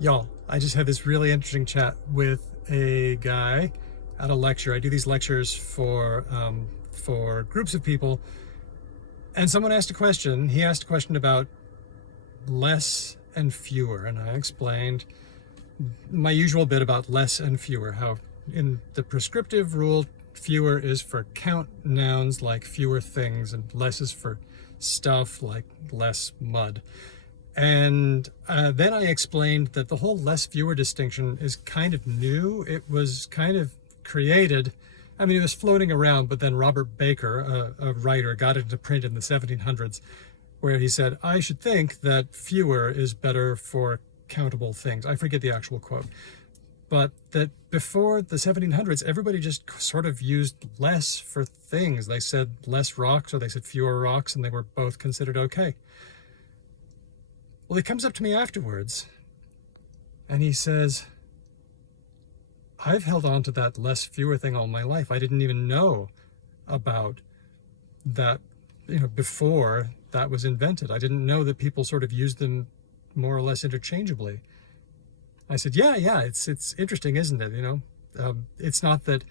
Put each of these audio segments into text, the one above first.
Y'all, I just had this really interesting chat with a guy at a lecture. I do these lectures for groups of people, and someone asked a question. He asked a question about less and fewer, and I explained my usual bit about less and fewer. How in the prescriptive rule, fewer is for count nouns like fewer things, and less is for stuff like less mud. And then I explained that the whole less fewer distinction is kind of new. It was kind of created. I mean, it was floating around, but then Robert Baker, a writer, got it into print in the 1700s, where he said, I should think that fewer is better for countable things. I forget the actual quote. But that before the 1700s, everybody just sort of used less for things. They said less rocks or they said fewer rocks, and they were both considered okay. Well, he comes up to me afterwards and he says, I've held on to that less fewer thing all my life. I didn't even know about that, before that was invented. I didn't know that people sort of used them more or less interchangeably. I said, yeah, it's interesting, isn't it? It's not that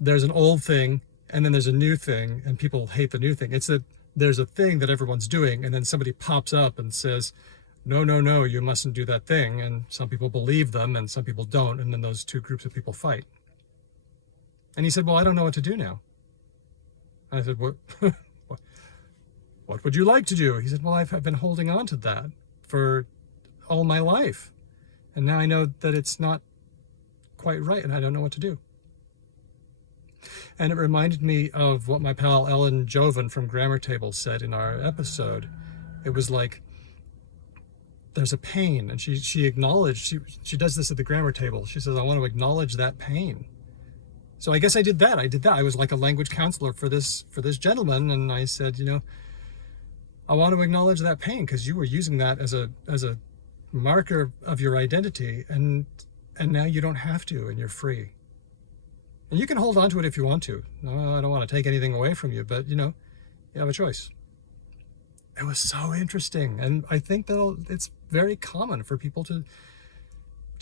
there's an old thing and then there's a new thing and people hate the new thing. It's that there's a thing that everyone's doing and then somebody pops up and says, no, you mustn't do that thing. And some people believe them and some people don't. And then those two groups of people fight. And he said, well, I don't know what to do now. I said, what would you like to do? He said, well, I've been holding on to that for all my life. And now I know that it's not quite right and I don't know what to do. And it reminded me of what my pal Ellen Jovan from Grammar Table said in our episode. It was like, there's a pain, and she acknowledged, she does this at the Grammar Table. She says, I want to acknowledge that pain. So I guess I did that. I was like a language counselor for this gentleman, and I said, I want to acknowledge that pain because you were using that as a marker of your identity, and now you don't have to, and you're free. And you can hold on to it if you want to. No, I don't want to take anything away from you, but you have a choice. It was so interesting, and I think that it's very common for people to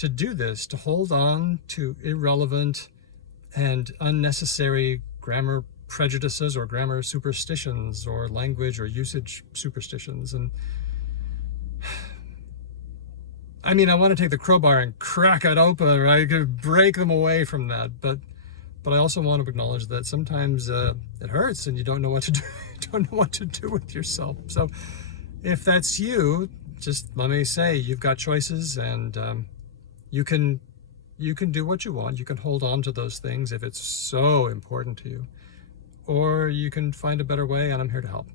do this, to hold on to irrelevant and unnecessary grammar prejudices or grammar superstitions or language or usage superstitions. And I mean, I want to take the crowbar and crack it open, right? I could break them away from that, but I also want to acknowledge that sometimes it hurts and you don't know what to do. You don't know what to do with yourself. So if that's you, just let me say you've got choices, and you can do what you want. You can hold on to those things if it's so important to you, or you can find a better way, and I'm here to help.